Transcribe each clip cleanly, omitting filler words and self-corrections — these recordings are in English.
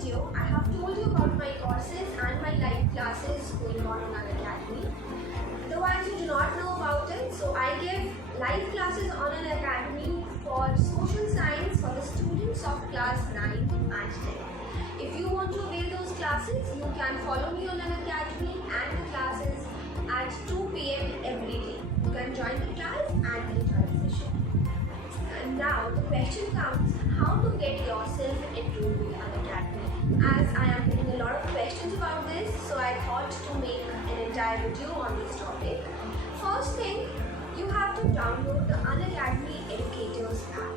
video, I have told you about my courses and my live classes going on Unacademy. The ones who do not know about it, so I give live classes on Unacademy for social science for the students of class 9 and 10. If you want to avail those classes, you can follow me on Unacademy and the classes at 2 p.m. every day. You can join the class and enjoy the session. And now the question comes, how to get yourself enrolled with Unacademy? As I am getting a lot of questions about this, so I thought to make an entire video on this topic. First thing, you have to download the Unacademy Educators app.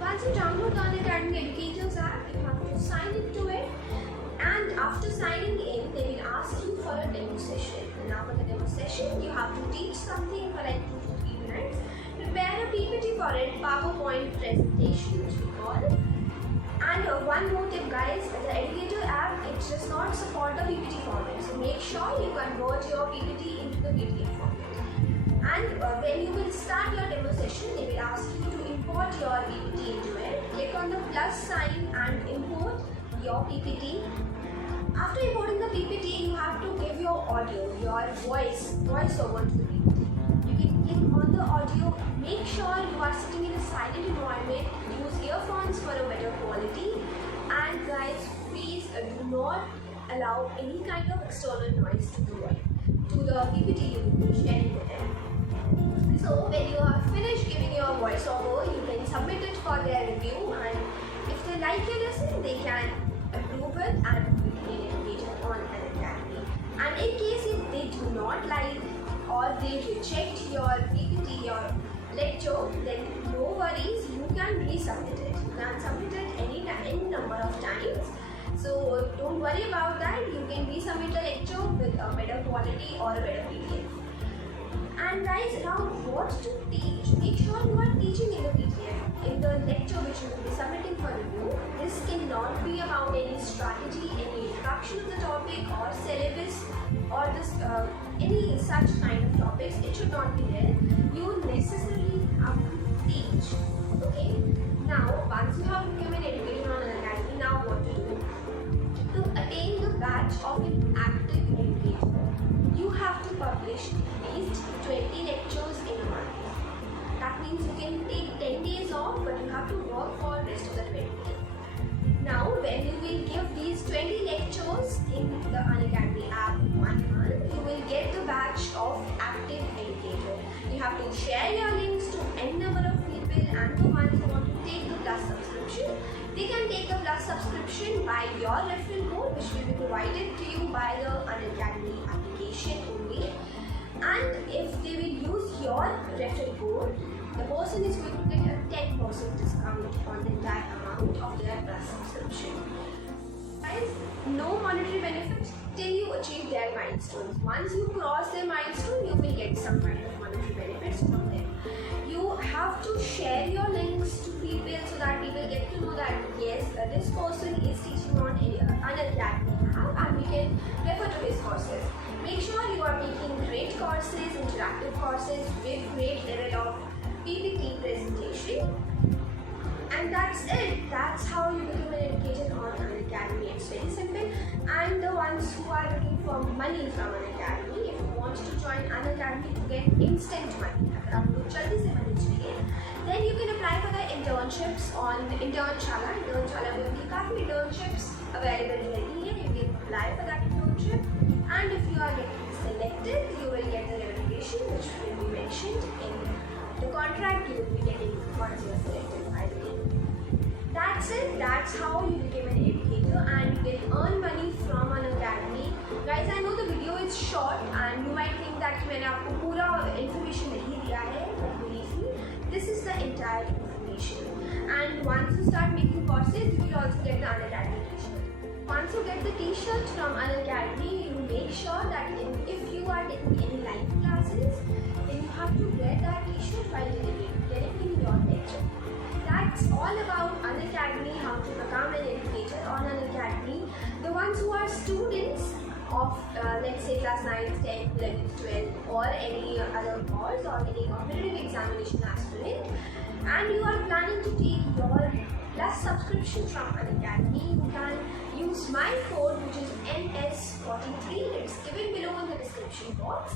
Once you download the Unacademy Educators app, you have to sign into it, and after signing in, they will ask you for a demo session. Now for the demo session, you have to teach something for like 2 to 3 minutes. Prepare a PPT for it, PowerPoint presentation which we call. And one more tip guys, the Educator app, it does not support the PPT format. So make sure you convert your PPT into the PDF format. And when you will start your demo session, they will ask you to import your PPT into it. Click on the plus sign and import your PPT. After importing the PPT, you have to give your audio, your voiceover to the PPT. You can click on the audio. Make sure you are sitting in a silent environment. Use earphones for a better quality. And guys, please do not allow any kind of external noise to the PPT you will be sharing with them. So when you are finished giving your voiceover, you can submit it for their review, and if they like your lesson, they can approve it and be engaged on Unacademy. And in case if they do not like or they reject your PPT, your lecture, then no worries, you can resubmit it. You can submit it any number of times. So don't worry about that. You can resubmit the lecture with a better quality or a better PDF. And guys, now what to teach? Make sure you are teaching in the PDF, in the lecture which you will be submitting for review. This cannot be about any strategy, any introduction to the topic or syllabus or this any such kind of topics. It should not be there. You necessarily have to teach. Okay. Now, once you have become an educator on Unacademy, now what to do? To attain the badge of an active educator, you have to publish at least 20 lectures in a month. That means you can take 10 days off, but you have to work for the rest of the 20. Now, when you will give these 20 lectures in the Unacademy app in 1 month, you will get the badge of active educator. You have to share your links to n number of people, and the ones who want to take the plus subscription, they can take the plus subscription by your referral code, which will be provided to you by the Unacademy application only. And if they will use your referral code, the person is going to get a 10% discount on the entire amount of their plus subscription. Guys, no monetary benefits till you achieve their milestones. Once you cross their milestone, you will get some kind of monetary benefits from them. You have to share your links to people so that people get to know that yes, this person is teaching on Unacademy app and we can refer to his courses. Make sure you are making great courses, interactive courses with great level of PPT presentation. And that's it. That's how you become an educator on Unacademy. It's very simple. And the ones who are looking for money from Unacademy, if you want to join Unacademy to get instant money, अगर आपको जल्दी से money चाहिए, then you can apply for the internships on Internshala. Internshala में उनकी काफ़ी internships available रहती हैं. You can apply for that internship. And if you are getting selected, you will get the remuneration which will be mentioned in the contract you will be getting once you are selected by the team. That's it. That's how you become an educator and you can earn money from Unacademy. Guys, I know the video is short and you might think that मैंने आपको पूरा information नहीं दिया है, but believe me, this is the entire information. And once you start making courses, you will also get the Unacademy t-shirt. Once you get the t-shirt from Unacademy, you make sure that if you are taking any live classes, then you have to wear that t-shirt while delivering your lecture. That's all about Unacademy, how to become an educator on Unacademy. The ones who are students of let's say class 9, 10, 11, 12 or any other course or any competitive examination aspirant, and you are planning to take your plus subscription from Unacademy, you can use my code, which is NS43. It's given below in the description box.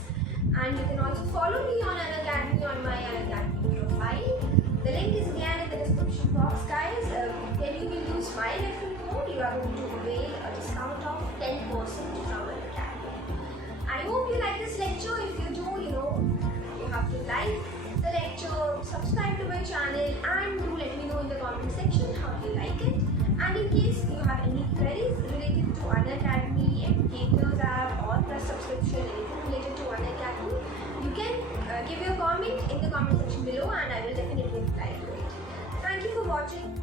And you can also follow me on Unacademy on my Unacademy profile. The link is again in the description box, guys. When you will use my referral code, you are going to avail a discount of 10% from Unacademy. I hope you like this lecture. If you do, you have to like the lecture, subscribe to my channel, and do let me know in the comment section how you like it. And in case you have any queries related to Unacademy, Educator's app, or plus subscription, anything related to Unacademy, you can give your comment in the comment section below, and I will definitely reply to it. Thank you for watching.